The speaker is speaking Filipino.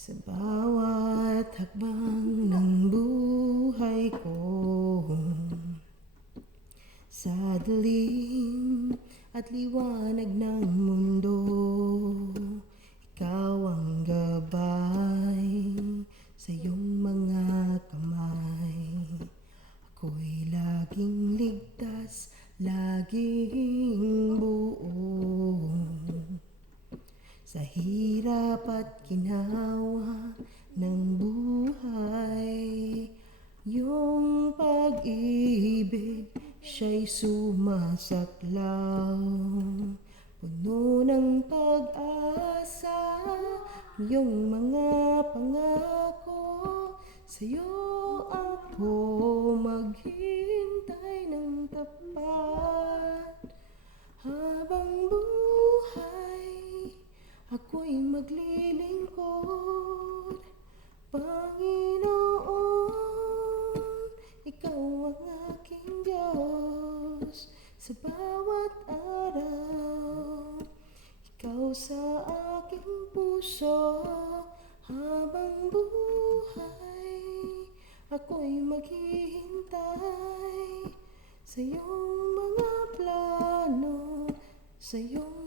Sa bawat hakbang ng buhay ko, sa dilim at liwanag ng mundo, ikaw ang gabay sa iyong mga kamay. Ako'y laging ligtas, laging buo. Sa hirap at ginawa ng buhay, iyong pag-ibig siya'y sumasaklaw. Puno ng pag-asa, iyong mga pangako. Sa'yo ako maghintay ng tapat. Habang buhay, ako'y maglilingkod. Panginoon, ikaw ang aking Diyos. Sa bawat araw, ikaw sa aking puso. Habang buhay, ako'y maghihintay sa iyong mga plano, sa iyong